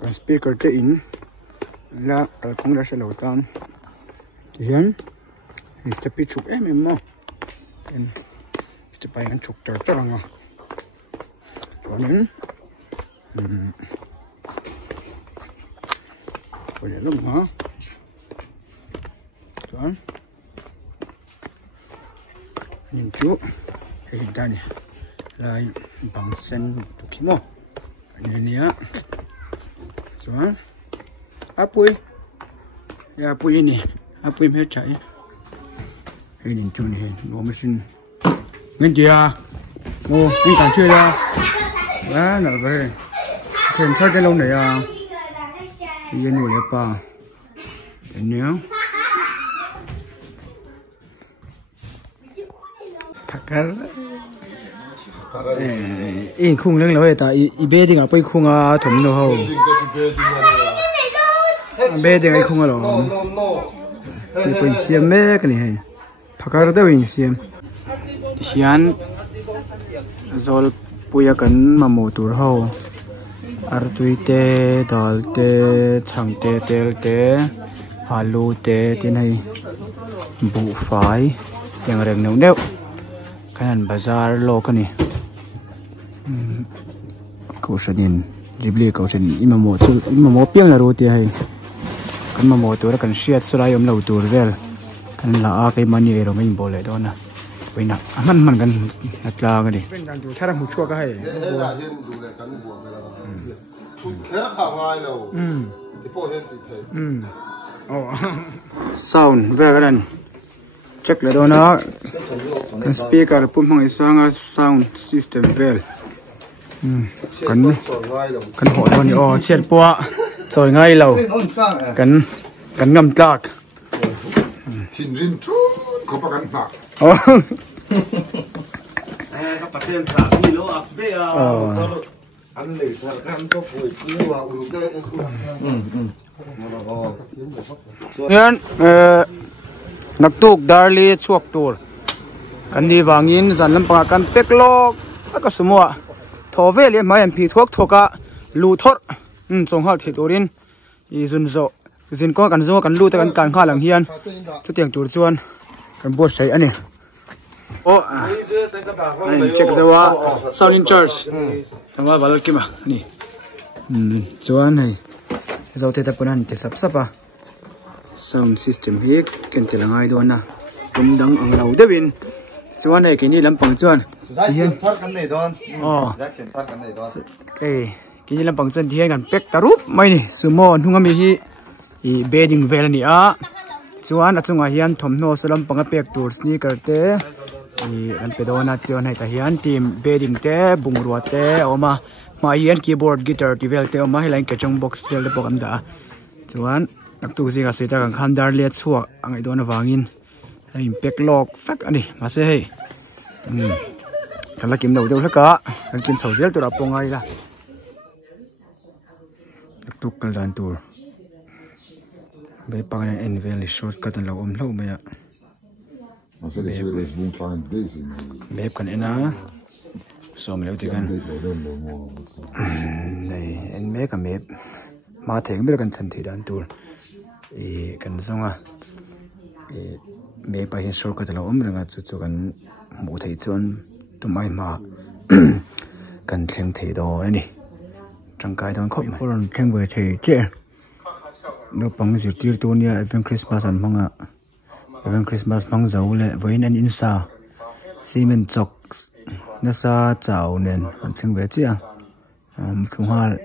Cái speaker te in là không ra sẽ lâu tan thì hiện step chụp em mà step anh chụp trở trở rằng cho nên bây giờ lúc hả chọn nhìn chú hiện tại này là bằng sen chụp khí mò anh này á chọn apui ya apui ini apui me chạy hay nhìn chú này nó mới xin mình gì à ô mình cảm chơi ra á là về thêm thắt cái lông này à bây giờ nhiều đẹp à nhớ thắc cái in khung lên rồi ta i bê đi ngã bay khung à thủng đâu hầu bê đi ngã khung à rồi đi bay xem mấy cái này thắc cái đâu in xem Sian zol puya kan mamotur ho artuite dalte changte telte alu te tinai bu fai yang reng neu neu kanan bazar lo kani ko sadin jibli ko sadin imamo piang la ro ti hai kan mamotur kan shiat surai om lo tur vel kan la a kai mani ero mai bole dona vậy nè mình cần đặt ra cái đi bên đàn chủ thay ra một chua cái hay sound về cái này check lại đó nó cái speaker pump bằng sang sound system về cần hỏi đó nhỉ chết bua rồi ngay lâu cần ngâm tạc các bạn xem sao đi lỗ ập đấy ăn để ăn có phổi cứ vào uống nhân nặc tuk darli chuak tur kan đi wangin zan lampang kan peklok ka semua thove le mai an phi thuak thoka lu thor chong hal the turin i zun zo zin ko kan zo kan lu ta kan kha lang hian chu tiang tur chuan kan bot sai ani oh check zawa sound in charge tama balal kima ni chuan này zo te ta punan te sap sapa sound system hi ken te langai do na tum dang ang lau dewin chuan này cái ni lampang chuan hian thoát cái này don cái ni lampang chuan hian kan pek tarup mai ni sumo hnungami hi i bedding vel ni a chuan achunga hian thomno salam panga pek tur sneaker te i an pedona chuan hai ta hian team bedding te bungrua te oma ma hian keyboard guitar tivel te oma hian kechong box tel te pokam da chuan naktu zinga sita kan khandar le chuak angai dona wangin hai pek lock fak ani ma se hei kan la kim no deu hlaka kan kin social tura pongai la naktu kal dan tur bij pangen en wel shortcut en om lo maar ja beep kan ena so me lo tigan nei en me ka me ma theng me kan than thi dan tur e kan zonga e me pa hin shortcut lo om ranga chu kan mu thei chon tumai ma kan thleng thei do ni tangkai don khop horon thleng we thei che nó bằng dự tiêu tu nia event Christmas an manga event Christmas mang dấu lệ với nên in sa cement chọc nó sa chảo nền an thing về chứ thùng hoa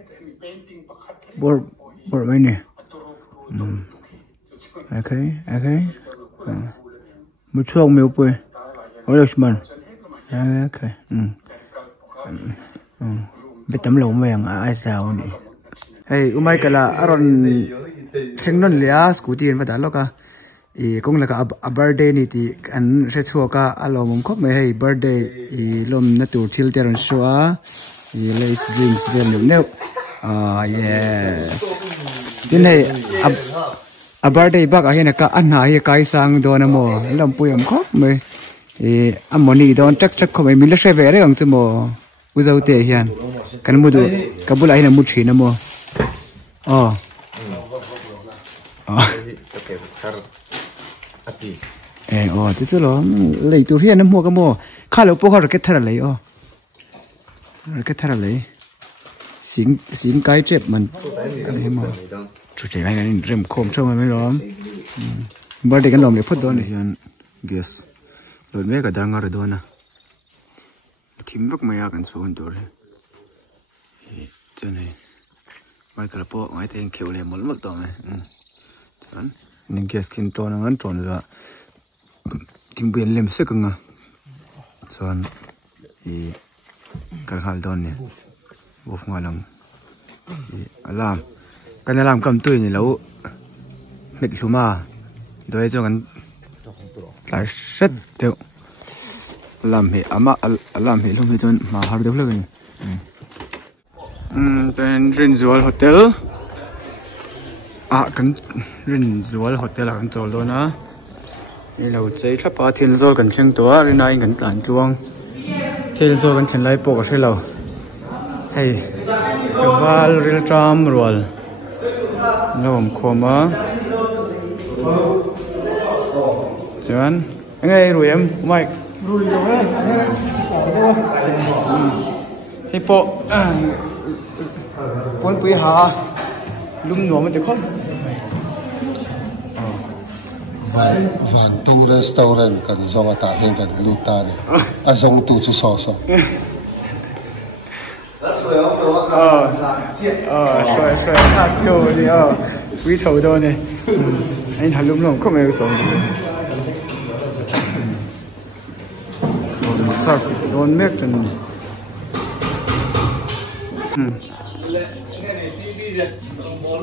bor mấy nè okay một số miêu bơi ở đây mình okay biết tấm lồng vàng ai sao nè hey umai kala aron thengnon lia scooty en vada loka e kong laka a birthday ni ti an re chuaka alom khop me hey birthday e lom na tur thil ter an showa e lace drinks vel no yes tin hey a birthday bak a hena ka an ha hi kai sang do na mo lom puyam khop me e amoni don chak khom mi le she ve re ang chu mo uzau te hian kan mu du kabula hina mu thina mo cái thar ati thế chứ lo lấy tụi hiền nó mua cái mua khai lâu bố họ được cái thar lấy cái thar lấy xin cái chép mình cái mà chủ chế cái này rem khom cho mình mới lo bây giờ cái nồi để phốt đó này hiện gas rồi mấy cái đang ở đó nè kim vực mày ăn số hơn rồi cho này mấy cái bộ mấy thằng kêu lên một đó này chán nên gas kinh tròn nó ngắn tròn rồi tiếng biển lên sức ngà chán thì cái hal đó này vô ngoài lòng làm cái này làm cầm tươi này lâu mệt lắm mà đối cho cái lại rất đều làm hệ làm hệ luôn cho mà học được luôn tên Rinzual Hotel cái Rinzual Hotel là cái chỗ luôn á đây là chơi khắp ba thiên rồi cần xemตัวrồi này cần tản chuông thiên rồi cần xem lại bộ cái lâu hey cái val real tram rồi nó không mà chán nghe rồi em mày rồi đấy thì bộ con quý hà lum nổ mà được không Van tu restaurant kan zonga ta hen kan luta ne a zong tu chu so so xoay hạt đồ đi quý chầu đồ này anh thằng lum nổ không ai sống rồi surf đón mét chân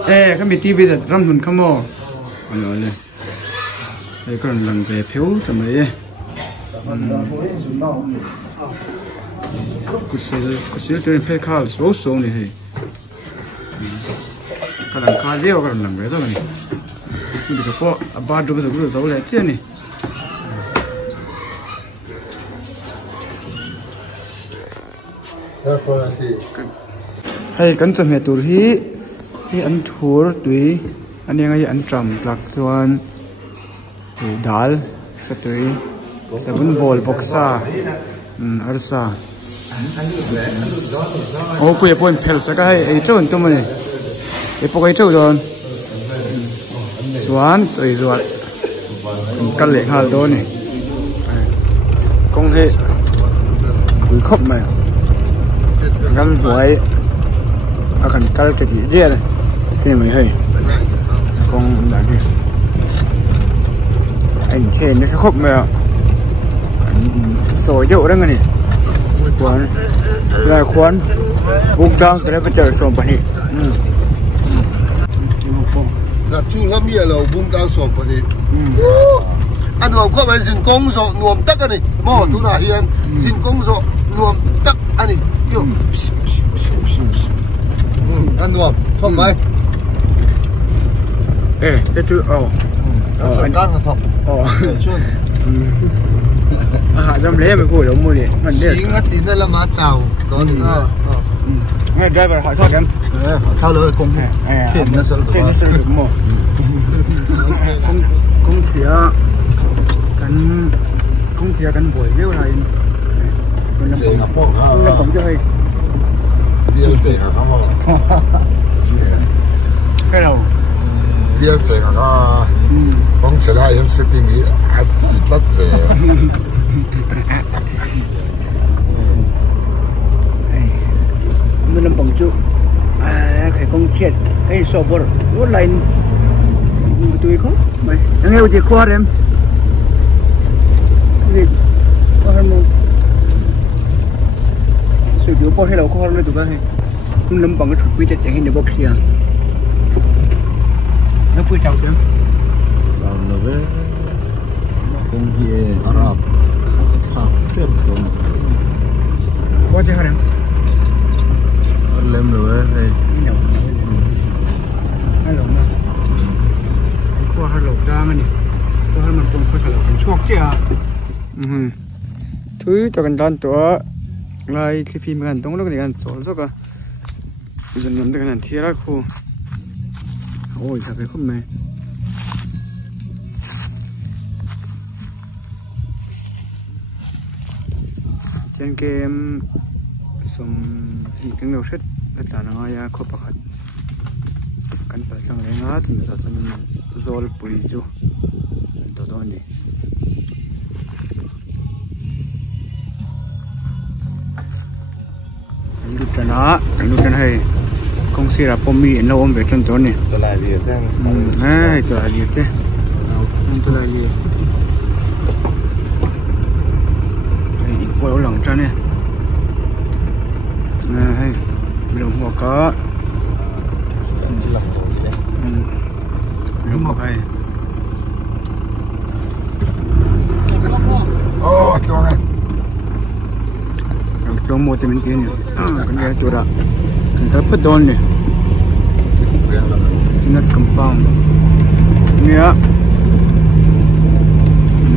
cái bị tivi giật răm hồn không mò rồi này đây còn lần về phiếu cho mấy cái xíu trên phe khal số này thì cái lần khal liêu cái lần về rồi này nhưng mà có ba đứa bây giờ cũng giấu lại chứ này hay cần chọn hệ tuổi thì ăn thua tuổi anh em ấy ăn trầm lạc chuan dal sa tuổi 7 ball boxa arsa ô quỳ point pel sa cái ấy trâu tụi mình cái bộ cái trâu rồi chuan rồi căn lệ hal đó này công hệ khóc mà ngăn huay akan kal ke dia dah ni mai hai kong dah ni anh khen nó khóc mà soi dỗ đó này quán là quán buông trang cái bây giờ sòng bani là chú ngắm gì là buông cao sòng bani anh nuông có phải xin công rồi nuông tắc anh này bỏ tu nào hiền xin công rồi nuông tắc anh này yêu anh nuông không mấy cái chú anh cắt là thật dám lấy mấy cùi đúng mua đi mình đi xí ngắt tí nữa là má chào đó thì nghe driver hỏi sao em thao lời công thiện nó sẽ được mua công thìa cắn buổi nếu này dễ ngập bông nó cũng chơi viên dễ ngập bông cái đầu viên dễ ngập bông trở lại những sự tình ý ít lắm dễ mình làm bằng chú cái con chết cái sò bò nó lại tụi không mày nghe gì khoa em gì có hơn một sự điều bỏ hay là có hơn nữa tụi cái mình làm bằng cái thuật quy tắc chẳng hình để bóc xìa nó vui chào chứ chào nó với công việc Arab pháp tiếp tục có chứ hả em lên rồi đây hai lồng nữa khoa hai lồng ra mà nè khoa hai mình cùng khoa hai lồng mình chuộc chứ à thứ cho cần đanตัวlại khi phimกันตรงแล้วกันchỗ rồi cả dần dần cái này thì ra khu ôi sao cái không mày trên game sum tiếng đầu sách rất là nó ya khó bạc căn bản trong đấy nó chỉ là phần zol bùi chu đó đó nhỉ lúc đó hay công ty là pomi nó ôm về chân chỗ này tôi lại liệt thế này tôi lại liệt thế tôi lại liệt này quay ở lòng trên này này đồng hồ có đồng hồ hay chỗ này chỗ mua thì mình tiền nhỉ cái này chỗ đó chúng ta bắt đòn nhỉ xin đặt compound nè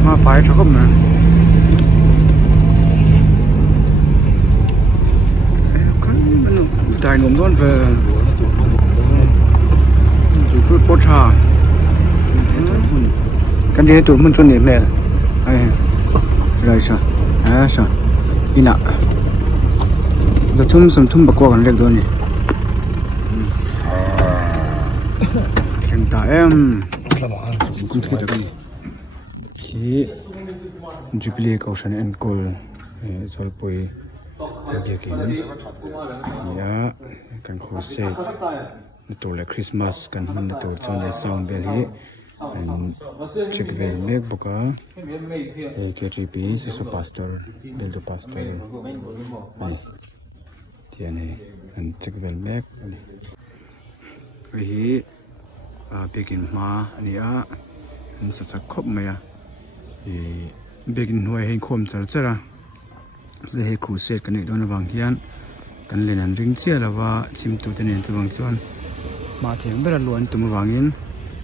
mà phải cho không nè đại nôm đón về chủ cứ bớt trà cái gì tụi mình chuẩn bị mẹ rồi sao sao đi nào giờ sum thum bạc qua gần được rồi nhỉ hiện tại em cũng thấy được khi Jubilee Caution and Call rồi bồi về cái ya kan khu se tổ là Christmas kan mình tổ cho ngày sau về hết check về make boka KTP so pastor del pastor thì này kan check về make vì begin ma ania an sa khop maya begin hoi hen khom chara ze he khu set kan don wang hian kan len an ring chia lawa chim tu ten chuwang chuan ma theng bera luan tum wangin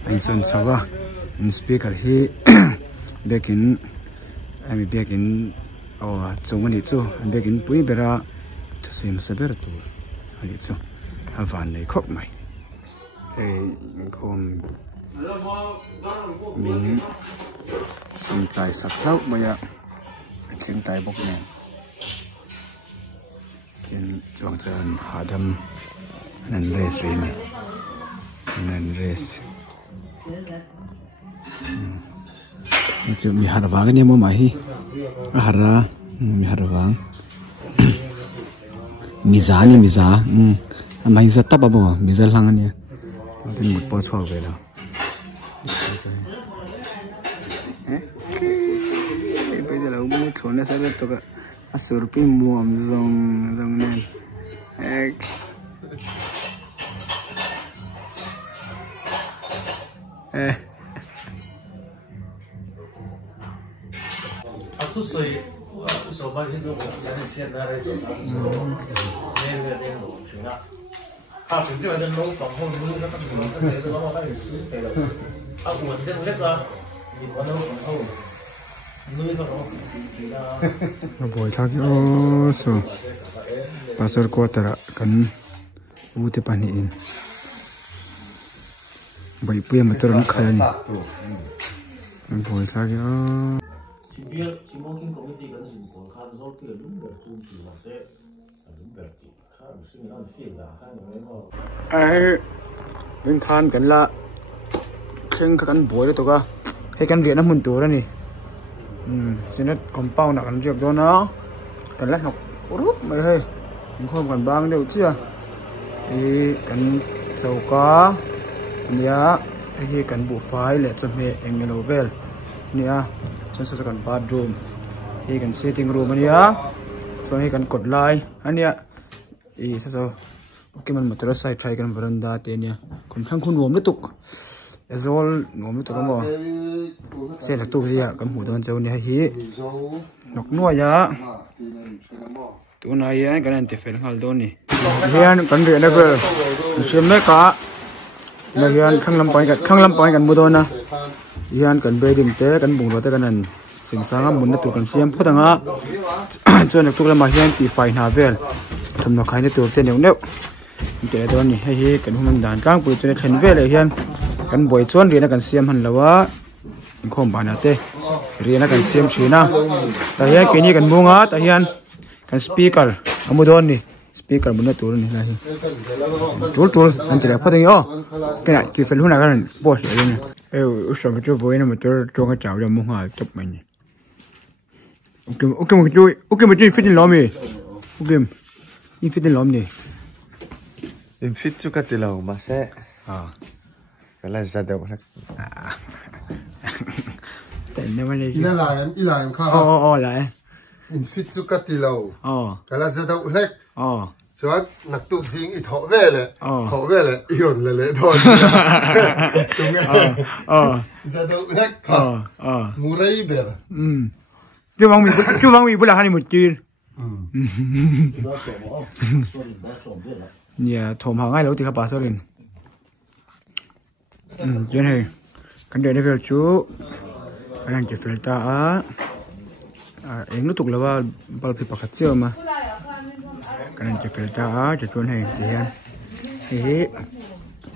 ai san sawa speaker hi begin ami begin chungani chu begin pui bera thusim saber tu ali chu avan nei khop mai khom min sim tai sak lau maya chen tai bok ne in chuang chan hadam nan race ri ni nan race chu mi harwa ni mo mai hi hara mi harwa miza ni miza mai za ta ba bo miza lang ani tin một po chua về đâu bây giờ là mua thốn nó sẽ được tụi cái sửa pin buồm dòng nên thực tế là dân lỗ phòng hôn nuôi các con người ta thấy nó là sự thể là buồn dân lết ra thì có đâu phòng hôn nuôi cho nó thì là buổi thác so pastor quarter kan ute pani in bai puya mataron khani buổi thác chỉ biết chỉ mong kinh committee cái gì của khán giả kia đúng được chung chỉ là sẽ đúng được bên khan cái là trên các căn bồi đó tụi hay căn viện nó muốn tụi đó nè xin nó compound nào căn việc đó nó cần lát học rút mày hay không còn băng đâu chưa thì cần dầu có nhá thì cần bộ phái là cho mẹ em nghe novel nhá cho sẽ cần bathroom thì cần sitting room nhá cho thì cần cột lại anh nhá sao ok mình một tờ site try cái veranda thế nhá còn thằng con nuông nó tục azol nuông nó tục không bỏ xe là tục gì à cái mũ đơn châu này hi nọc nuôi ya tụi này á cái này thì phải làm đâu nè hiền cần việc này về xem mấy cả này hiền khăng lâm point cần mua đơn na hiền cần bê điểm té cần bùng rồi té cái này sinh sáng muốn nó tụi cần xem phốt thằng á cho nên tụi làm mà hiền thì phải nào về thầm nó khai nó tụi tên nhiều nếp cái đó nè hay cái hôm đàn cang bụi cho nên khen về lại hiền cái bụi chuan riêng là cái xiêm hẳn là quá không bàn nào thế riêng là cái xiêm chỉ na tại hiền cái này cái mua ngã tại hiền cái speaker cái mua đòn nè speaker muốn nó tụi này là tụi anh chỉ là phát tiếng cái này chỉ phải lúc nào cái này bôi lại nè sao cái chỗ vui này mà tôi cho cái chảo ra mua hàng chụp mình ok một chút fit in lắm đi ok in fit in lắm đi in fit chút cái từ lâu mà sẽ cái là sao đâu đó tên nó mới là em khá lại in fit chút cái từ lâu cái là sao đâu hết cho nặc tụ sinh ít họ về lại iron lại thôi đúng nghe sao đâu hết mua đây về chú vắng bị bữa là hai một chuyện nhà thồm hàng ngay lâu thì các bà sao lên chuyện này cái đề này về chú anh đang chỉ filter em nó tục là bao bị bạc chiều mà cái này chỉ filter chỉ chuyện này thì anh thế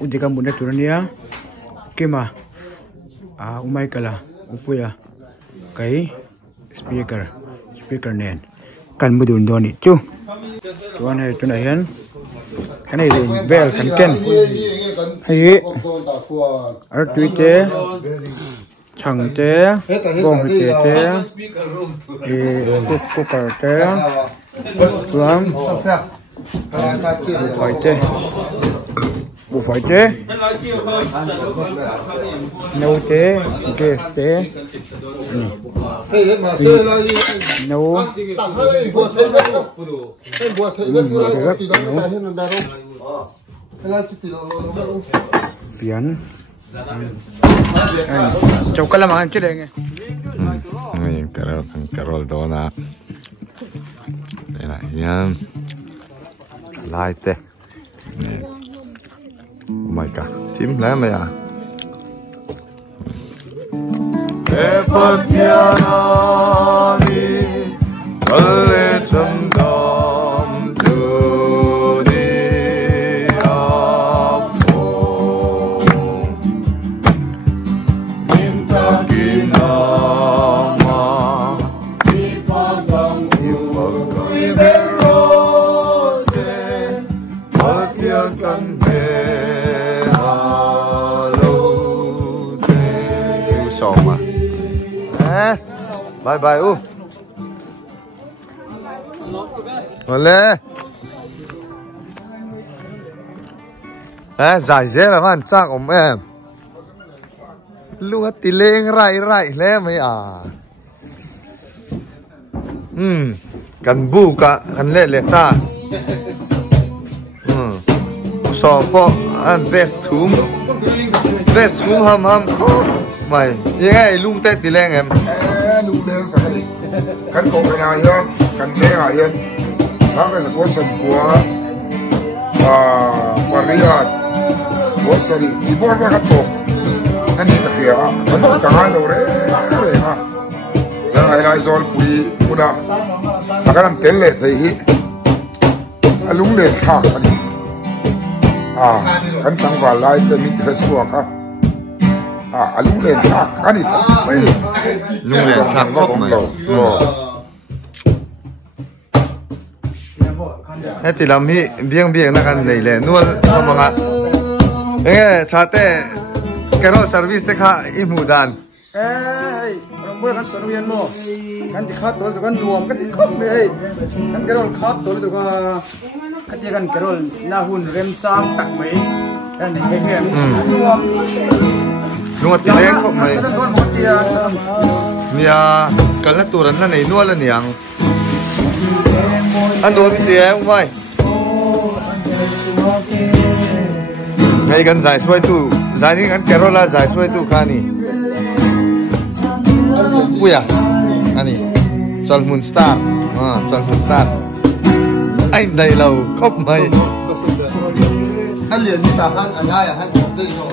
udah kamu dah turun ya kema umai kala upuya cái speaker nền cần mua đồn đồn đi chú này chỗ này hen cái này thì về cần ken hay ở tuy thế chẳng thế gong thế thế cooker thế làm phải thế bộ phải thế nấu thế gas thế nấu phiền cháu cái làm ăn chết đấy nghe Carol đó nè đây này nha lại thế oh my god tím lá mày à bye bye Olé giải dễ là bạn chắc ông em lúc tí lên rải lên mấy cần bu cả cần lệ ta so po an vest thum hầm mày như ngay lung tết tí lên em lung lên cái cần cổ cái nào nhá cần nghe à yên sáng cái có sân của Riyadh có sân đi bộ ra cái cổ anh đi tập kia anh đi cả hai đâu đấy ha giờ này lại rồi bùi bùa cái làm tiền lệ thì lung lên khác anh tăng vào lại từ mình thấy xua cả lung lên khác anh đi tập mấy lung lên khác có mày hết thì làm hi biếng nó cần này lệ nuôi không bằng nghe chate cái đó service khác im hụt đàn bữa kan sanu yan mo kan dikhat tol to kan nuam kan dikhat me ei kan kerol khat tol to ka kati kan kerol na hun rem cham tak mai kan ni he he nuam nuam ti le khop mai sa don mo ti ya sa nia kan la turan la nei nual la niang an do mi ti em mai ngay gần giải xuôi tu giải đi ngắn kerol la giải xuôi tu khani ui à anh Salmon Star Salmon Star anh đầy lầu khóc mày anh liền đi tạc anh ai anh đây rồi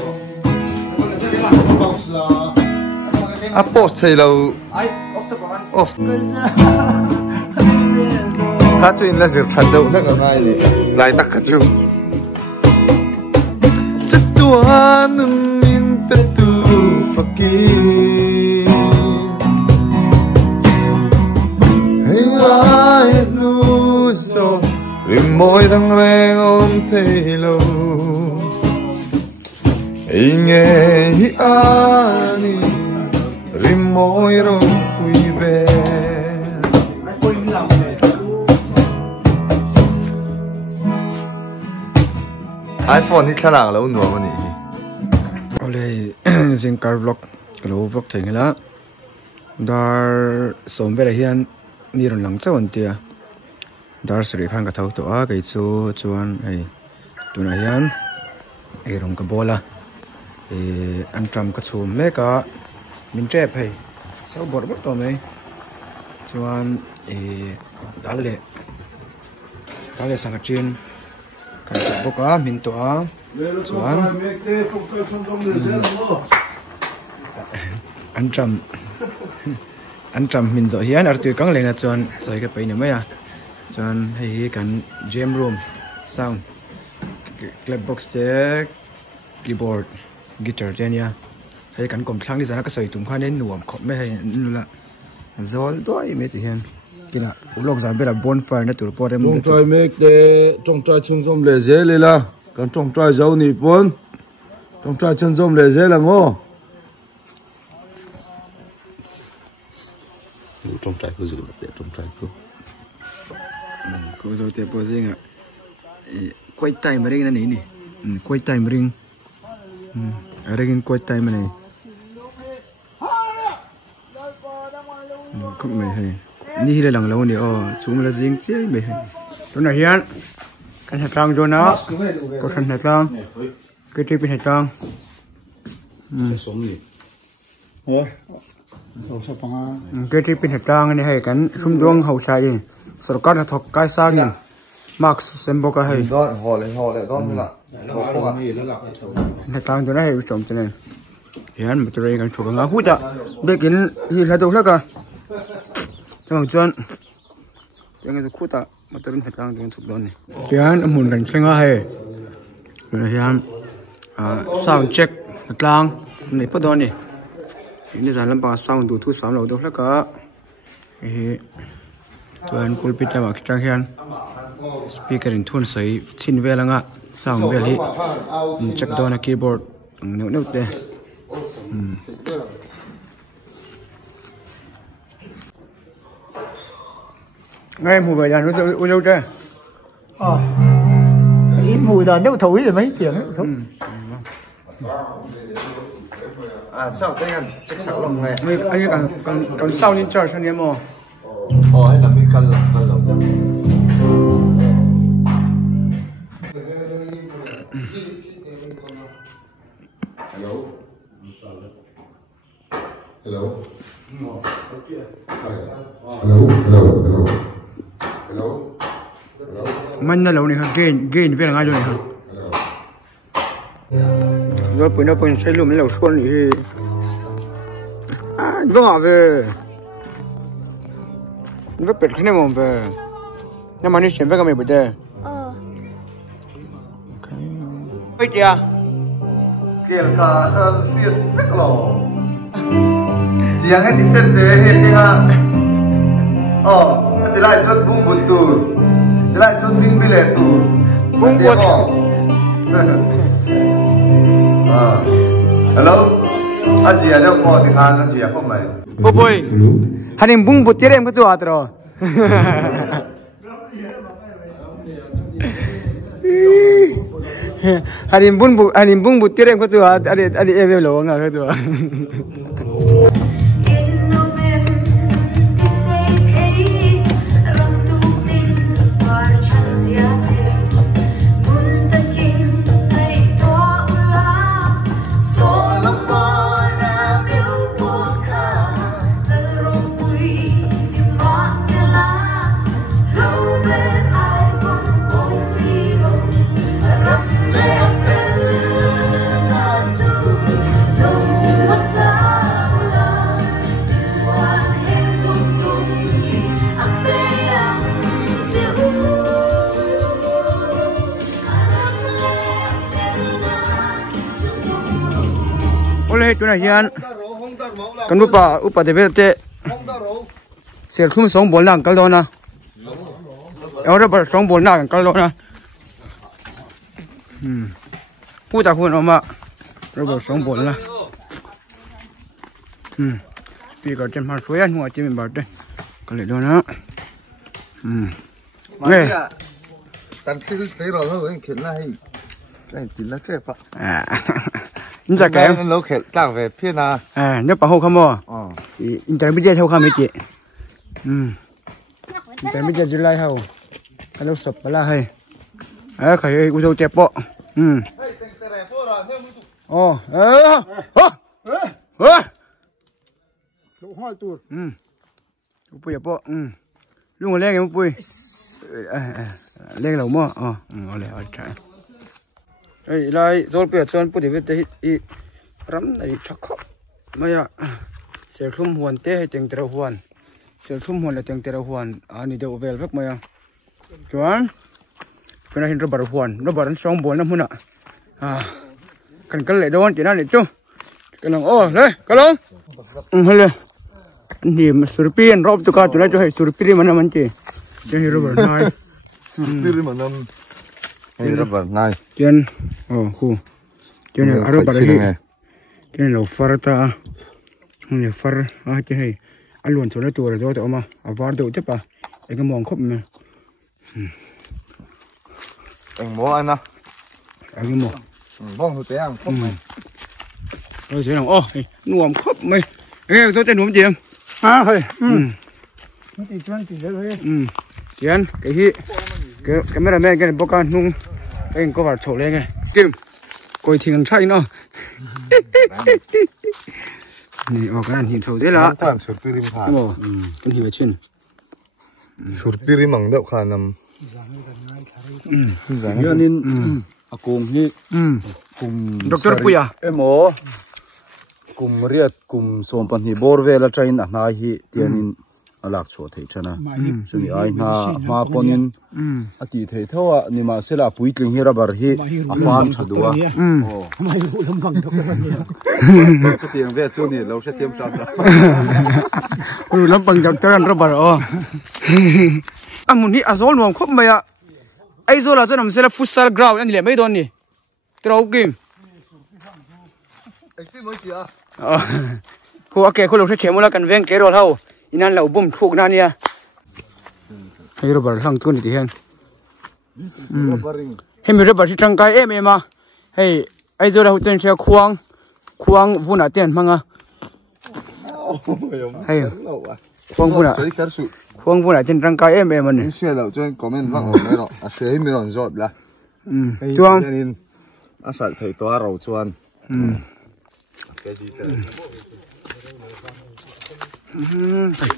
post thầy lầu off khá chuyện là diệt thần đâu nó ở ngay lại tắc cả chung Tuanun min petu fakir Hey ai lu so Rim môi đang reng ôm thầy lâu Hey nghe hi ani Rim môi rong quy về iPhone hít khả lâu nữa mà nhỉ? Oleh zing car vlog, kalau vlog thay ngela, dar som về hian ni ron lang chawan tia, dar seri khan ka thau to a kai chu chuan ai tuna hian ai rong ka bola, an tram ka chum me ka min trep hai, sau bor bor to mai, chuan dale sang chin kan ta boka min to a chuan an tram min zo hian artu kang lenga chuan choi ka peina mai a chuan hei kan jam room sound clap box te keyboard guitar te nia hei kan kom thlang ni zana ka soi tum khan en nuam khop me hei nula zol doi me ti hian kina ulok zan bela bonfire na tur porem trong trai mek te trong trai chung zom le ze le la kan trong trai zau ni pon trong trai chung zom le ze la ngo trong trai ko zu le trong trai ko zo te po zinga koi time ring na ni koi time ring ring koi time này cũng mày hay ni là lằng lâu nè chúng là riêng chế mày hay chỗ này hiền cái hạt rang cho nó có thân hạt rang cái trái bên hạt rang cái trái bên hạt rang này hay cái sum doang hậu sai gì sau đó thọc cái sao nhỉ Max xem cái hay đó họ lại đó là hạt rang cho nó hay trồng cho nên hiền một cái cái thuộc ngã hút à để cái gì là đâu cả trong chuan tiếng cái khu ta mà tôi hết đang tiếng thuộc đó này tiếng muốn đánh sinh hay rồi hiền sound check hết lang này bắt đầu này ini jalan pas sound tu sound lâu đâu cả tuan pulpit là mặc trang hiền speaker in thun sấy chín về là ngã sound về hi check đó là keyboard nếu thế ngay mùi vậy là nó uống lâu chưa? Ít mùi là nếu thổi thì mấy tiếng thổi. Sao thế anh chắc sẵn lòng này anh ấy còn sau nên chờ cho em mò hay là mình cần lòng Hello. mình là lâu này gain về là ngay rồi này rồi bữa nào bữa sẽ luôn mình lâu xuân thì đúng về vớiเป็ดcái này mà về nhưng mà đi xem với cái mày bữa đây bây giờ kia cả hơn xuyên rất lò tiếng anh đi chân thế hiện đi ha thì lại chốt bung bột tù thì lại chốt binh bì lẻ tù bung bột hello anh chị ở đâu có tiếng Hàn anh chị ở không mày ô boy anh em bung bột em có chua rồi anh em bung bột em có chua anh em lâu ngà cái chua Oleh tu na hian kan upa de te sel khum song bol nang kal dona ora bar song bol nang kal dona pu ta khun oma ro song bol la pi ka chen ma suya nuwa chi min bar te kal le dona nghe tan xí tí rồi thôi khiến này cái tin nó chết vậy anh ta kém lâu khét càng về phía nào nếu bảo hộ không à anh ta biết chơi theo không mấy chị anh ta biết chơi lại hầu cái lâu sập là hay khởi u sâu chẹp bọ lỗ hoa tuột u bùi bọ luôn một lên u bùi lên lẩu mò lên ở trái đây lại rồi bây giờ bùi thì biết rắm này chắc khó mà ya sẽ không hoàn thế hay tiếng tàu hoàn sẽ không hoàn là tiếng tàu hoàn anh đi đâu về vất mà ya chuẩn cái này nó bảo hoàn nó bảo nó xong bốn năm hơn cần cái lệ đâu chỉ là để chung cái lòng đấy cái lòng hay làนี่มันสุรปีนรอบตุกาตุลาจะให้สุรปีมันมันจีจะให้รบนายสุรปีมันนั่นให้รบนายเจนคู่เจนอารมณ์อะไรเจนเราฟาร์ตาเนี่ยฟาร์จะให้อารมณ์สุรตัวเราจะเอามาเอาฟาร์ดูจะปะไอ้ก็มองครบมั้ยเอ็งมองอันนะไอ้ก็มองหัวเตี้ยงครบไหมเสียงหนุ่มครบไหมตัวจะหนุ่มเจียมthôi nó thì chuyên chỉ đấy chuyên cái mấy mẹ cái bốc ăn nung anh có vào thổ lên này kim coi thì thằng trai nó này cái này hình thổ dễ là thằng sụt tiri phà cái gì vậy chứ sụt tiri mỏng đậu khả nằm giờ nên cùng như cùng doctor Puya em ó cùng riết cùng xóm pan hi bor về là train à na hi tianin alak cho thấy chana cho ni ai na ma ponin ati thei thawa ni ma sela pui tling hi rabar hi afan chadua mai lu lam bang thok cho tiang ve chu ni lo se tiam chan lam bang jam taran rabar amun hi azol nuam khop maya ai zo la cho nam sela futsal ground ani le mai don ni trau game cô ake cô lúc sẽ chém một lần ven kế rồi hao inan lẩu bùm thuộc na nia hay rồi bảo thằng tuân thì hen hem rồi bảo chỉ trăng cái em mà hay ai rồi đâu trên xe khoang vun ở tiền mang à hay khoang vun ở trên trăng cái em mà này xe lẩu trên comment vang ở đây rồi xe mình còn giọt là chuang phải thấy toa rầu chuan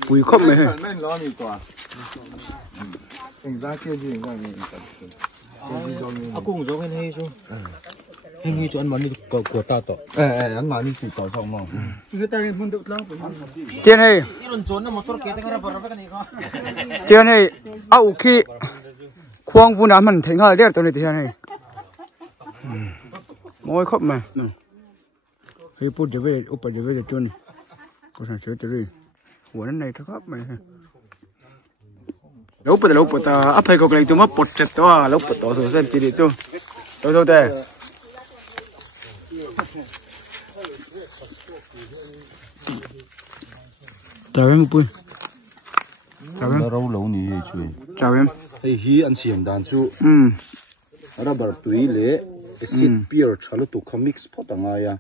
bùi khóc mày hả? Aku ngồi bên đây chứ. Hình như cho ăn món đi của ta tổ. Ăn món đi chỉ tao xong mà. Tiền này. Tiền này, áo khi khoang vun ám mình thấy ngay đấy tôi này tiền này. Mỗi khóc mà. Hãy put the way up the way the chun. Có sản xuất tới đây này thắc mày lúc ta áp hay có cái tụi mất bột chết đó lúc bột rồi xem chỉ đi chung đâu đây chào em Pui chào em rau lâu nỉ chui chào em hey hi ăn xiên đàn chu rubber tui le acid beer chalo tu comic spot anga ya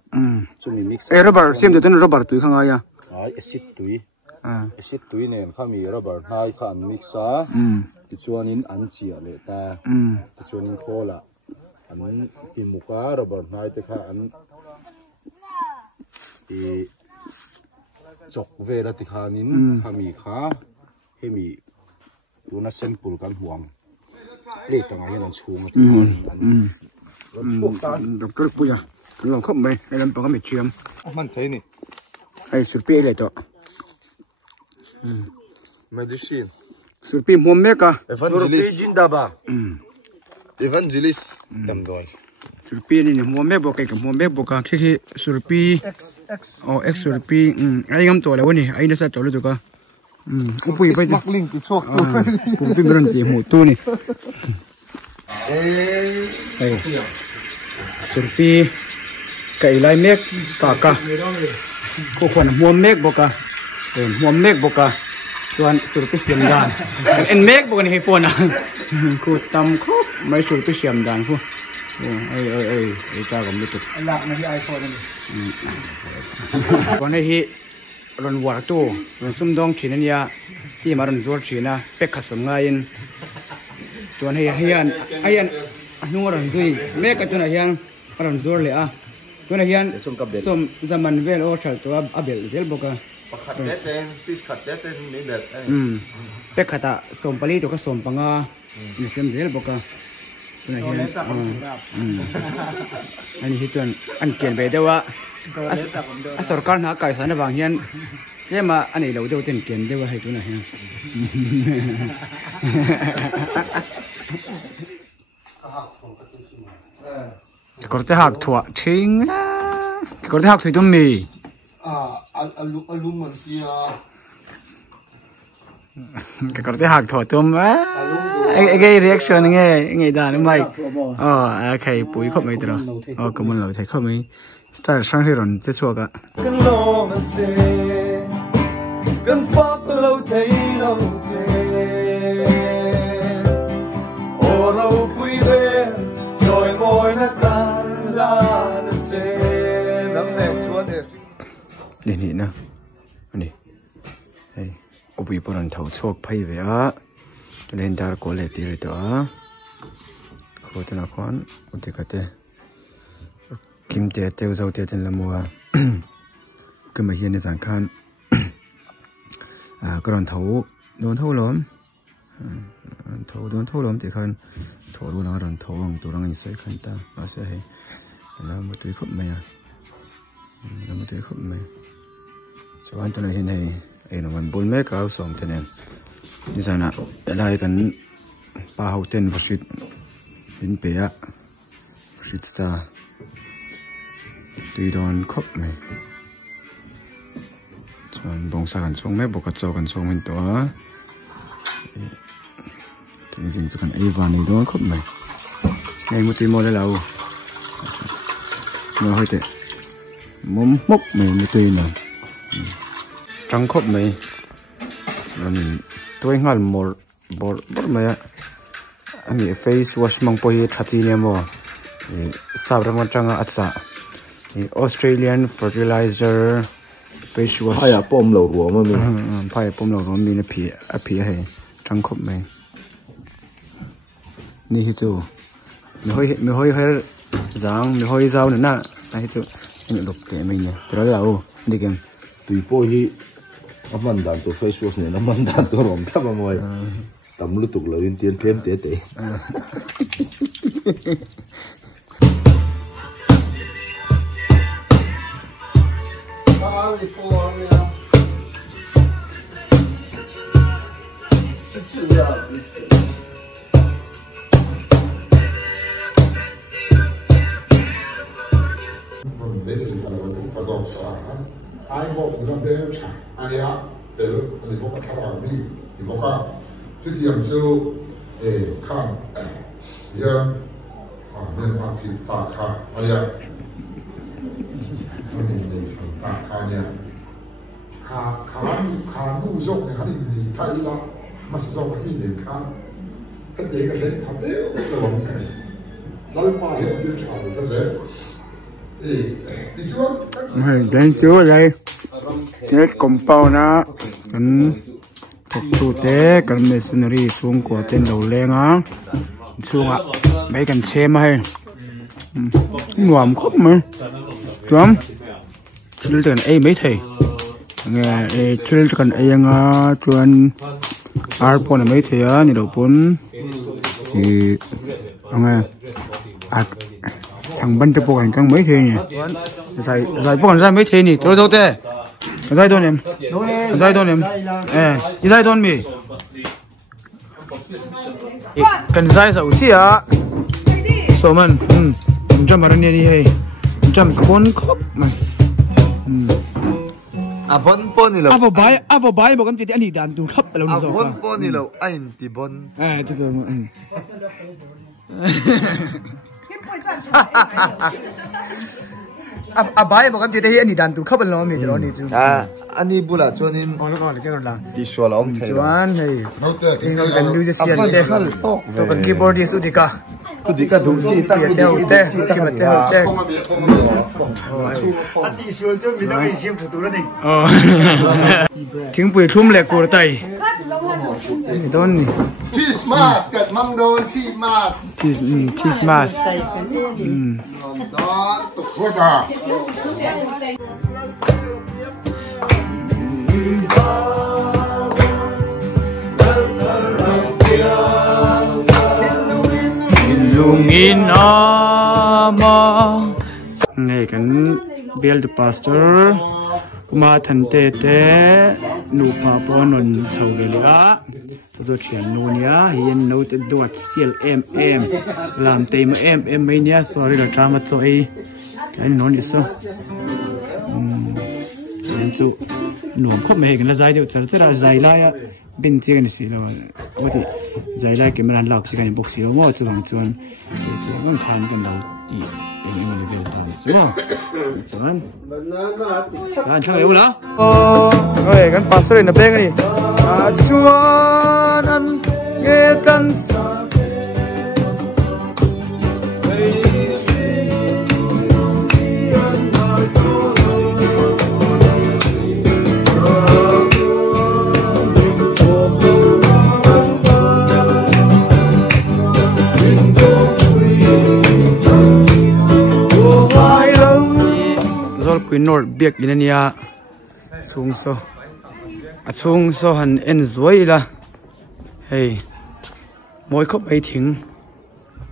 chu mi mix rubber sim de rubber tui khanga ya acid tui acid tui nen khami rubber nai khan mixa ti chuanin an chia le ta ti chuanin khola an ti muka rubber nai te kha an e chok ve la ti khanin khami kha hemi tuna sample kan huam le tanga hian an chhunga ti doctor Puya kan lo khop mai ai lam panga mi chiam man thấy nè ai surpi le to medicine surpi mom me ka evangelist jindaba evangelist dam doi surpi ni mo me bo kai ka mo me bo ka khi surpi x surpi ai ngam to la woni ai na sa to lu ka upui pai smuggling ki chok tu pum pi bran ti mu tu ni ai surpi kai lai mek ka ko khon mo mek bo ka mo mek bo ka tuan surpi siam dan en mek bo ni he phone na ku tam khop mai surpi siam dan ku ai cha gam lu tu lạc này cái iPhone này còn này ron war tu ron sum dong thin ania ti ma ron zor thina pek khasam nga in tuan hei hian anu ron zui me ka tuna hian ron zor le a tuna hian som zaman vel o thal to abel zel boka pakhat ten pis khat ten ni bet pek khata som pali to ka som panga ni sem zel boka anh hi tuan anh kian be dewa a sarkar na kai sana wang hian ema ani lo deu ten kian dewa hai tu na hian korte hak thua thing korte hak thui tum mi alu man tia cái con thấy hạt thổi tôm á cái reaction nghe đàn mày cái bụi không mấy rồi cũng muốn lâu thấy không mấy style sang thì rồi chết xua cả đi nè đi ubi poran thau chok phai ve a tulen dar ko le ti to a khotna khon uti kate kim te teu zau te chen lamwa kema hian ni zan khan kron thau don thau lom don thau lom ti khan thoru na ran thau ang tu rang ni sai khan ta ma se he la mu tu khop me a la mu tu khop me chuan tu na hin hei ai nó mình buôn mấy cái sòng thế này như thế nào đây cần ba hậu tên và shit đến bé shit ra tùy đòn khóc này chọn bông sa cần xuống mấy bộ cát sấu cần xuống mình to thì mình chỉ cần ai vào này đó khóc này ngay một tí mua đây là mua hơi tệ mắm mốc này một tí nào trắng khóc mày tôi ngal mor bor mày anh ấy face wash mang poi thati ne mo sabra mo tranga atsa Australian fertilizer face wash hay à bom lẩu rùa mà mình phải bom lẩu rùa mình là phi hay trắng khóc mày ni hi chu mi hoi giang mi hoi zau nữa na hi chu ni lục ke mình nè rồi là đi kem tùy bôi hi man dan to face wash ne man dan to rom thap moi tam lu tuk lo in tiền thêm te te ai bộ người ta bên trả anh ấy về lúc anh ấy có cái thằng đi thì có cả chứ thì làm sao để khăn giờ nên bạn chỉ tạ khăn anh ấy nên tạ khăn nha khăn nụ rộng này hắn thì thay lắm mà sử dụng cái gì khăn cái đấy cái đấy thật đấy là bằng này lấy mà hiện tiền trả được cái gì Thank you đây chết compound na kan thok tu te kan masonry sung ko ten lo lenga chunga mấy kan chem hay nuam khop mà chom thil ten ai mấy thầy nghe thil kan ai nga chuan arpon mấy thầy á ni do pun thì nghe thằng bên trong bộ căng mấy thế nhỉ giải bộ cảnh ra mấy thế nhỉ tôi đâu thế giải đồn em giải đồn mi cần giải dầu xí à số mình jam mà này hay jam spawn khóc mà à bon bon đi lâu avo bai một cái anh đi đàn tu khóc lâu rồi bon bon đi lâu anh thì bon à thế rồi bai một cái anh đi đàn tu khóc lâu mình rồi này chứ anh đi bula cho nên đi xóa lòng thế chuan hay nó gần như xiên thế so cần keyboard đi số đi cả đúng chi tao theo thế khi mà theo thế anh đi xuống cho mình nó bị xiêm thủ đó đi tiếng bùi thum lẹ cổ tay don Christmas kat mam don Christmas đó tục khôi ta lungin ama ngay kan build the pastor kuma than te nu pa ponon chawelga zo thian nu nia hian no te duat sial em lam te ma em mai nia sorry la drama choi kan non iso chu nuam khop me gan la zai de chara zai la ya bin chi gan si la wati zai la camera lock si kan box yo mo chu bang chuan ngon than kan lo ti em mo le be ta chu chuan kan thang eu la oi kan pastor na beng ni chuan an nge tan sa Nor biak inania chung so han enjoy la hey moi khop ai thing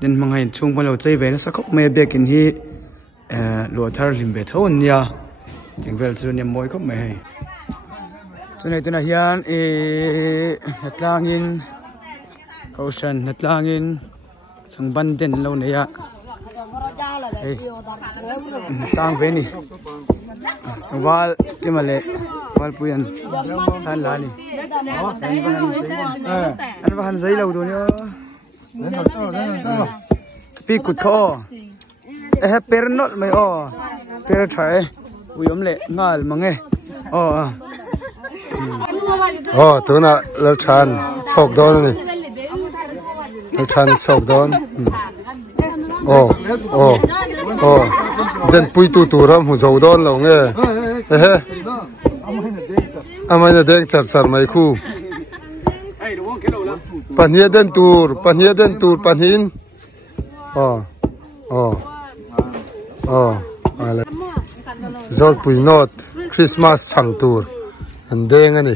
den mangai chung palo chei ve na sakop me biak in hi lo thar lim be thon nia tingvel chu ne moi khop me hey chunai tuna hian natlangin kaushan natlangin changban den lo ne ya hey tang ve ni wal imale wal puyan san la ni an van zai lo do ni pi kut kho per not mai per thai uyom le ngal mange tu na lo than chok don ni lo than chok don den pui tu ram hu zo don lo nge amai na dek char mai khu pania den tur panin ale zot pui not Christmas chang tur an deng ani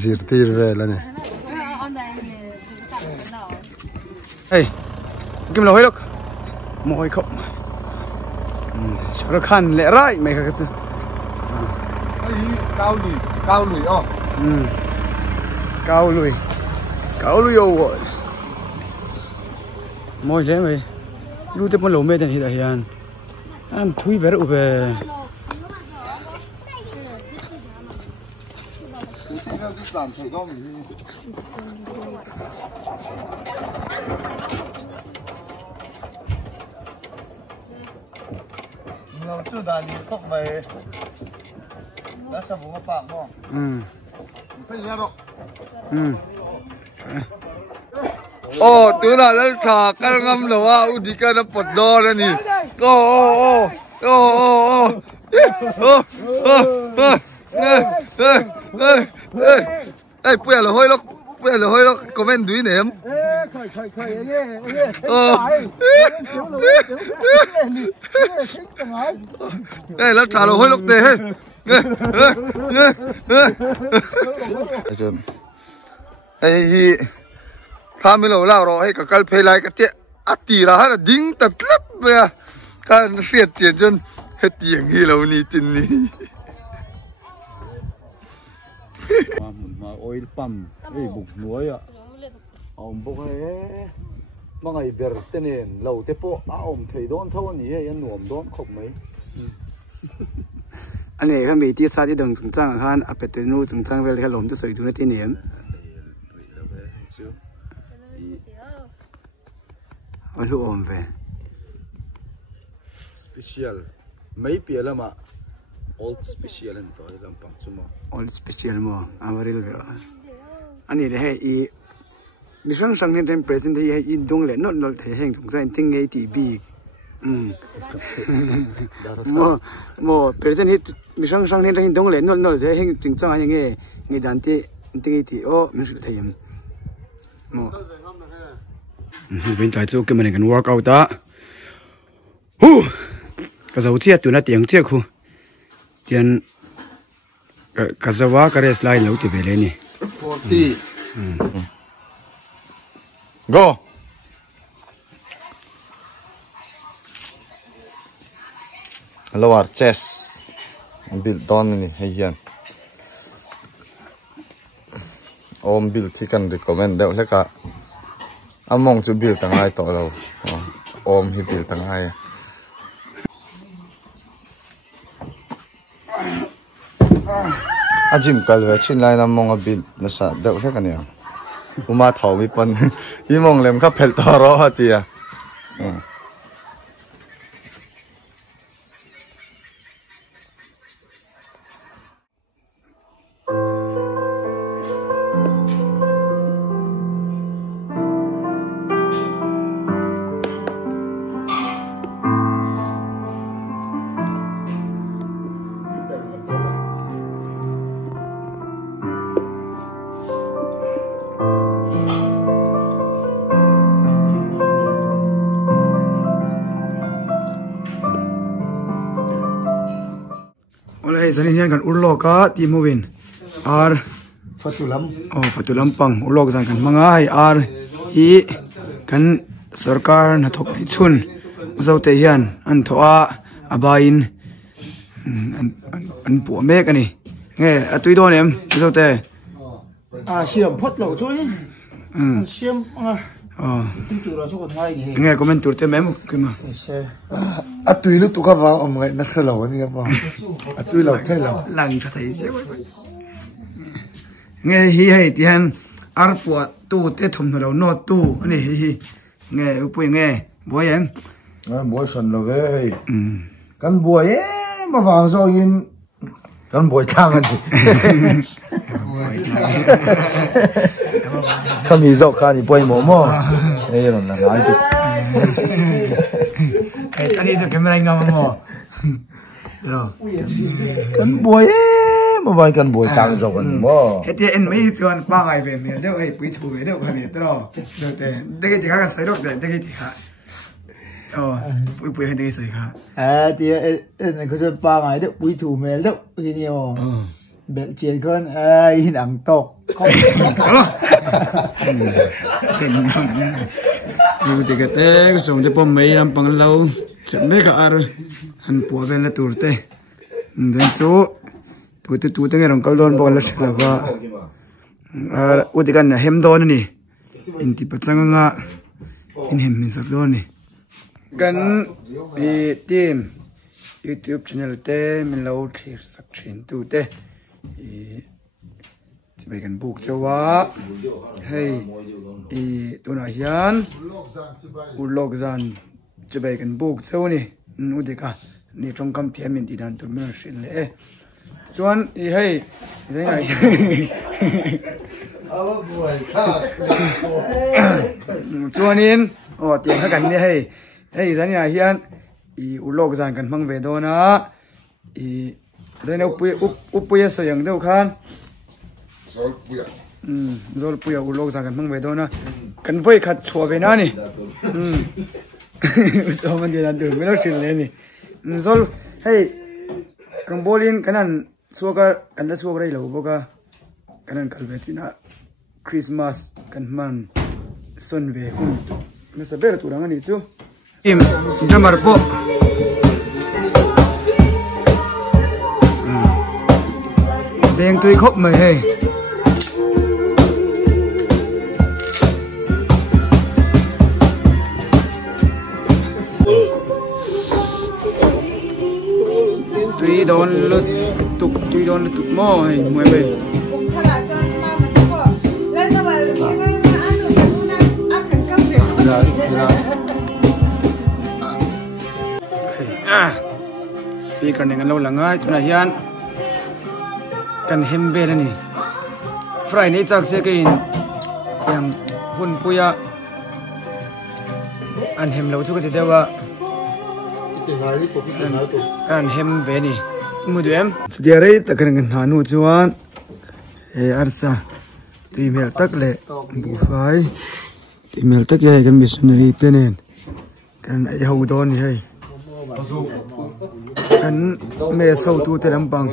zir tir vel ani hey kim lo hoilok mo hoi khop chara khan le rai mai ka chu cao lùi cao lùi moi le mai lu te pon lo me den hi da hian an thui ver u be lâu chưa đàn đi khóc về đã sao bố ngập bạc không phải nhớ đâu tứ là lên trà cái ngâm đâu à đi cái nó bật đo lên nè bây giờ hơi nó comment đuổi ném đây là trả lời hơi lúc tệ hết ấy tham mới lâu lao rồi cả cái phê lại cái tiệt tì là hay dính tật lắm bây giờ cái siết tiền chân hết tiền gì lâu ní tin ní oil pump bục núi ông bốc hay mà ngày ver tên nền lầu tế po ông thấy đón thâu nhỉ anh nuông đón khóc mấy anh này hắn bị tiết sa đi đường chúng trang hắn áp bết nu chúng trang về cái lồng cho sợi tụi nó tin niệm anh lu ôm về special mấy bia lắm mà old special anh tôi làm bằng chung mà old special mà amaril về anh này hay i mi sang sang nên trên present thì hay in đông lệ nó thể hiện chúng trang tiếng nghe TV mo present hit mi sang sang nên trên đông lệ nó sẽ hiện chúng trang anh nghe đàn ti tiếng thì ô mình sẽ thấy mo bên trái chỗ cái mình cần work out đó cái dấu chia tụi nó tiếng chia khu tiền cái dấu quá cái slide lâu thì về lên nè 40 go lower chest build down ni hiyan om build thì cần recommend đâu hết cả among chu build tangai to lo om hi build tangai ajim kalve chin line among a build na sa đâu hết cả nè uma thau mi pon hi mong lem kha phel to ro hatia Zani hian kan urlo ka ti movin ar fatulam pang urlok zan kan manga hai ar hi kan sarkar na thok ni chun zote hian an thoa abain an pu mek ani nge atui don em zote siam phot lo choi siam tu ra chu kon hai ni nge comment tur te mem kima atui lu tu ka wa om ngai na khelo ani ba atui lo thai lo lang tha thai se nge hi hei tian ar pu tu te thum no no tu ani hi nge upui nge boyem boy son lo ve kan boy ma wang zo yin kan boy thang ani kami zo ka ni boy mo mo ei ron na ai tu ani cho camera ngam mo rồi kan boy mà vài kan boy tang zo kan mo hetia en mai chuan pa ngai ve me deu ei pui thu ve deu kan ni tro de de ke ka sai rok de ke ka pui hen de sai ka thì en ko se pa ngai de pui thu me deu ki ni o bel chien kon hin ang tokอยู่ที่กระเตะก็ส่งจะป้อมไม่ลำปังเราจะไม่ก็อาร์หันปัวเป็นละตัวเตะเดินจูตัวตั้งแต่เราเขาโดนบอลแล้วใช่หรือว่าอุติกันเนี่ยเฮมโดนนี่อินทิปัจจังงะอินเฮมมินสักโดนนี่กันปีทีม YouTube channel เตะมินเราที่สักชิ้นตัวเตะจะไปกันบุกจะว่าให้ตัวนายันอุลกจันจะไปกันบุกเจ้านี่อุดิกะนี่ตรงคำเทียมินที่ดันตัวเมื่อสินเลยส่วนให้ยังไงส่วนนี้เตรียมให้กันนี่ให้ยังไงยันอุลกจันกันมังเวโดนะจะเนี่ยอุปยศอย่างเดียวกันzol puya ulok zagan mang vedo na kan voi khat chua ve na ni so man dia du melo sin le ni zol hey kan bolin kanan suka kan da suka rai lo boka kanan kalve china Christmas kan man son ve hun me sa ber tu rang ani chu im jamar po beng tui khop mai hey tùy đón lượt tục tùy đón lượt tục mò hay mười bảy speaker này ngăn lâu là ngay chỗ này hiền cần hem về đây nè Friday này chắc sẽ cái em hun puya anh hem lâu chút cái gì đó anh hem về nè mua được em giờ đây ta cần ngân hàng nuôi chuan arsa tìm hiểu tất lệ bù phái tìm hiểu tất cái cái missionary tên này cái này hậu đòn này kan me so tu te lam pang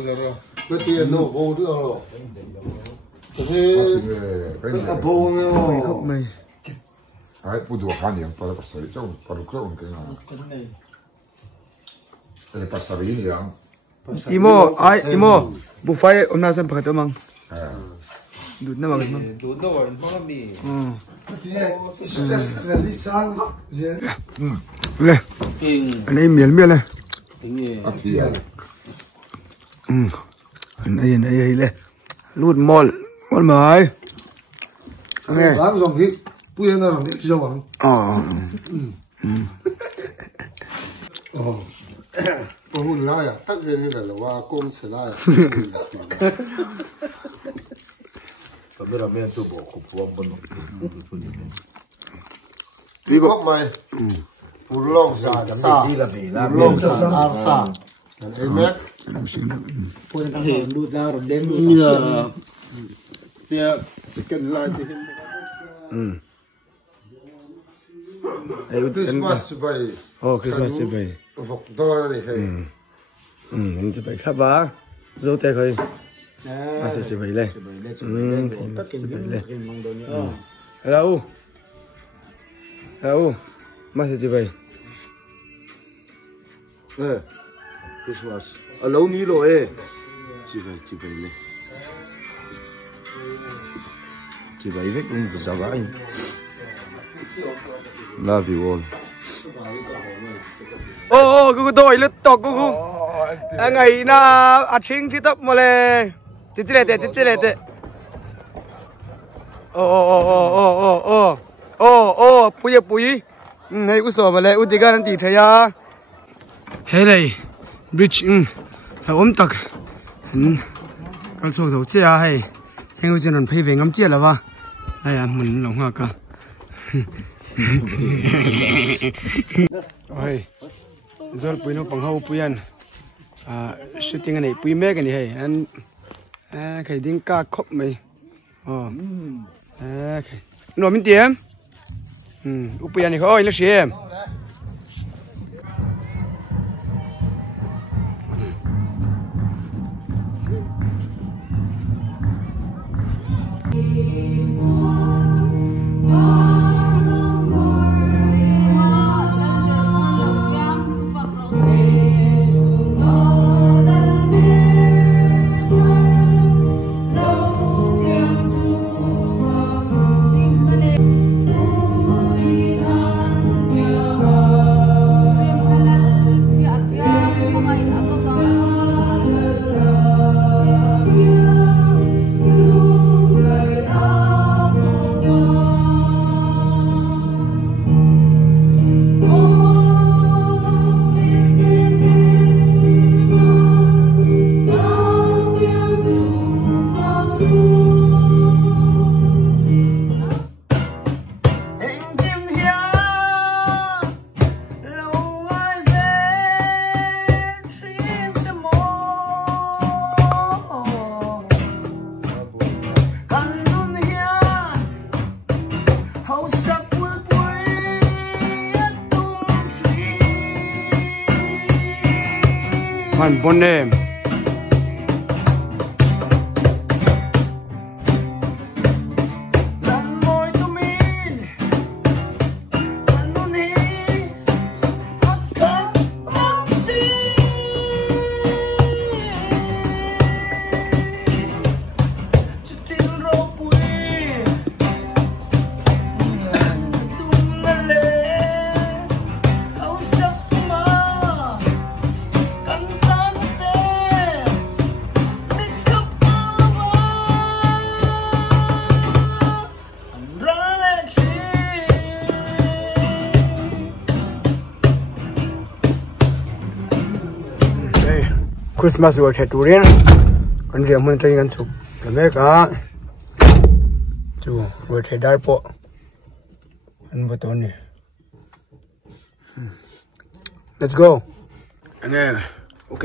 khóc mày ai pu du han yang pada pasal itu pada kau kan pasal ini yang imo bu fai omna san pakhat mang dut na mang mi le anh em miền miền này anh ấy lên lút mol mày nghe làm giống đi bây giờ nó làm cái gì vậy tôi muốn lại à tất nhiên như làว่าcông sẽ lại tôi làm mấy chỗ bộ khủng bố bận đi bốc mày Pulong sa Pulong sa sa Emek Pun kan sen lut la rom dem dia second line Christmas bay Christmas bay phục to này hay mìnhจะไปครับบ้ารู้แต่เคยมาสิจะไปเลยtất cả những mong đồn đâu mà sẽ chơi Christmas ở lâu ní rồi chị vậy lên chị vậy với cũng vừa sao vậy love you all cái đôi lướt tóc cái ngày na ăn chính thì tấp mà lệ tít lệ bùi này u sò mà lệ u tí gan tí thấy à hey này bridge ôm tắc cái số dấu chia hay anh ơi, chân phải về ngắm chia là va đây à mình lòng hoa cả ôi rồi bùi nó bằng hậu bùi ăn shooting cái này bùi mẹ cái này hay anh cái đinh cá khóc mày cái nó mình tiêm bùi ăn này thôi nó xem One bon name. Cantante Christmas rồi chạy turin con riêng mình chơi ngân sụp cái mấy cả chú rồi chạy đai bộ anh vừa tối này let's go anh em ok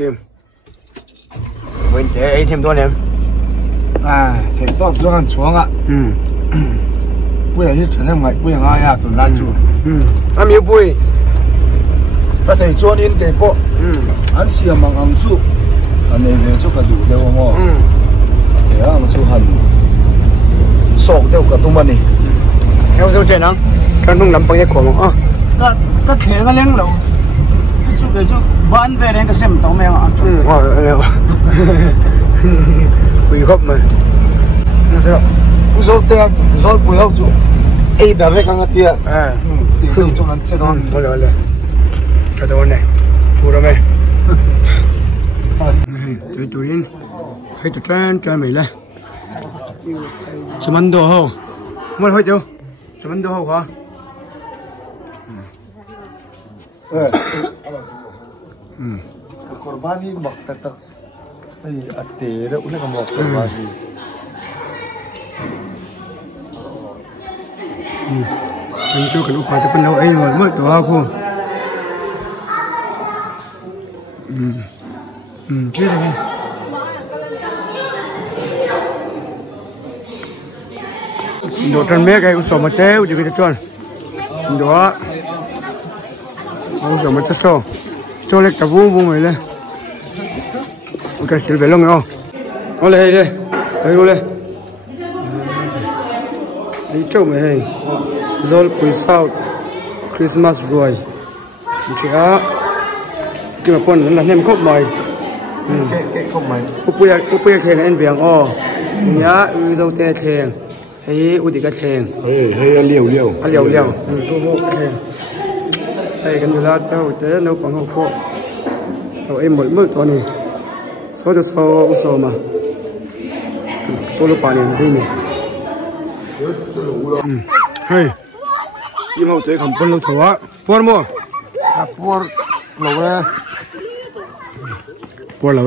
mình chạy ấy thêm thôi em thì tốt cho anh xuống ạ bây giờ như thế này mày bây giờ ai à tụi lan chú anh yêu vui có thể cho nên để bộ anh xem bằng âm chú anh này về chú cả đủ đâu mà thế à mà chú hẳn sổ theo cả tung mình này em sao chơi năng con không nắm bằng cái cổ mà các thế cái lên đâu chú cái chú bán về đến cái xem tao mẹ ạ quỳ khóc mà sao rồi tiền rồi bùi hậu chú ấy đã về cái tiền tiền đâu cho anh chơi con rồi cái đó này phụ đâu mày tụi hay tụi trang mày lên chấm ăn đồ hậu muốn hỏi chú chấm ăn đồ hậu hả Korbani makta ay ate da ulah kamu korbani itu kan upah cepat lawa air mau tu aku kira ni đồ trần mấy cái usah macam udah kita cuan đồ usah macam so cho lên cả vuông vuông này lên ok chịu về luôn không ô lên đây luôn lên đi chỗ mày hình rồi cuối sau Christmas rồi chị á khi mà con là nem cốc mày cái không mày cô bây giờ anh viếng nhá dâu tê thèn hay u đi cái thèn hay liều cô thèn đây cái là tao tới nấu bằng hộp phô rồi em mỗiมื้อ ตัวนี้ số mà tôi lúc bạn này này hay nhưng mà tôi không phân lâu thua por mua por lâu por lâu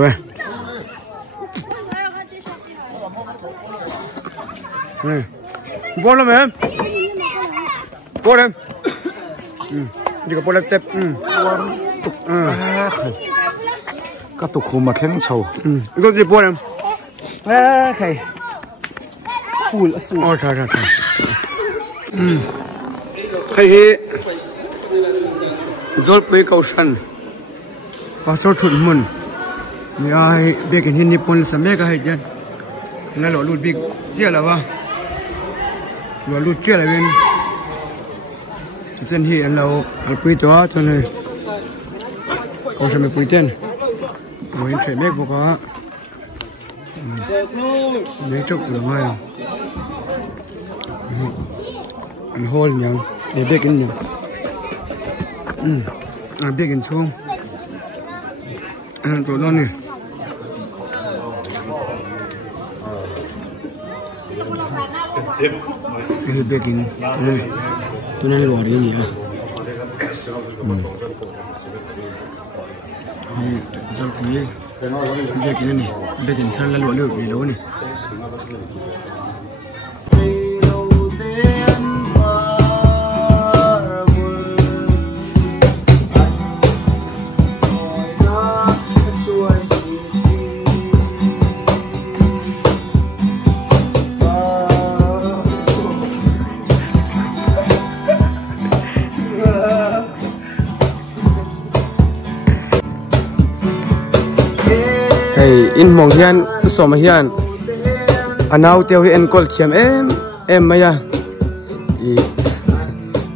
por lâu em por em juga por laptop các tục khung mà khen sầu rồi gì por em thầy full ôi trời hay rồi bây câu sân và số thuận môn người ai biết cái hình Nhật xem mấy cái hay chứ là lỗ lụt bị chia là ba lỗ lụt chia là bên dân hiện là ở quê đó cho nên câu xem mấy quê trên rồi chạy mấy bộ có mấy chục là mai ăn hôi nhang để biết cái nhang biết cái chuông tụi nó này cái biết cái tụi nó lùa cái gì à sao cái biết cái này biết cái thân là lùa được gì đâu này in mong hian so ma hian anau teo hi en kol khiam em maya i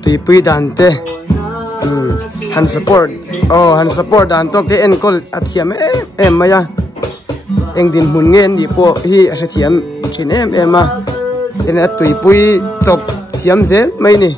tui pui dan te han support dan tok te en kol athiam em maya eng din mun ngen ni po hi a thiam thin em ma en a tui pui chop thiam zel mai ni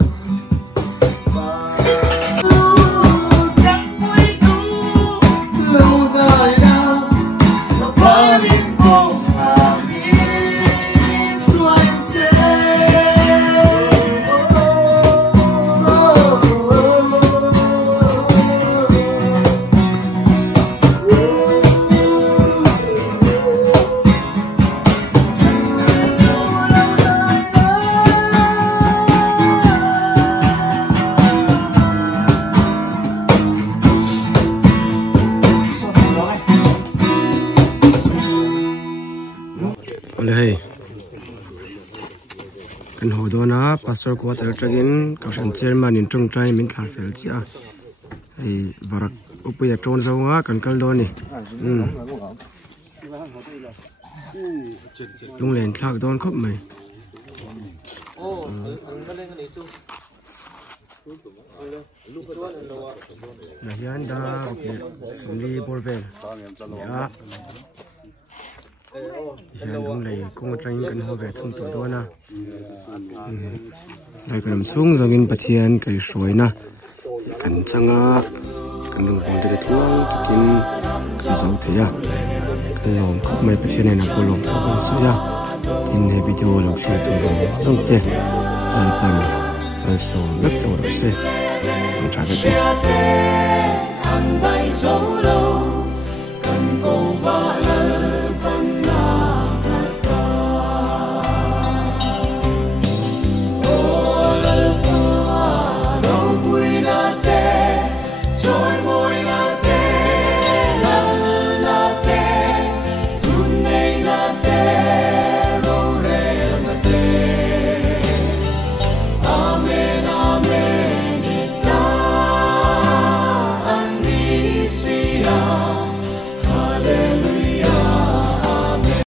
pastor quarter tragin kausan chairman in trong trai min thar fel chi a ei varak upuya ton zonga kan kal do ni lung len thak don khop mai na hian da sumli borvel ya hian lung lei kung train kan ho ve thum to dona lai kan sung zangin pathian kai hroina kan changa kan lung bang de thuang takin si zo theya kan lom khop mai pathian na ko lom thok so ya tin ne video lo share tu long te ai pan an so lek to ro se an tra ve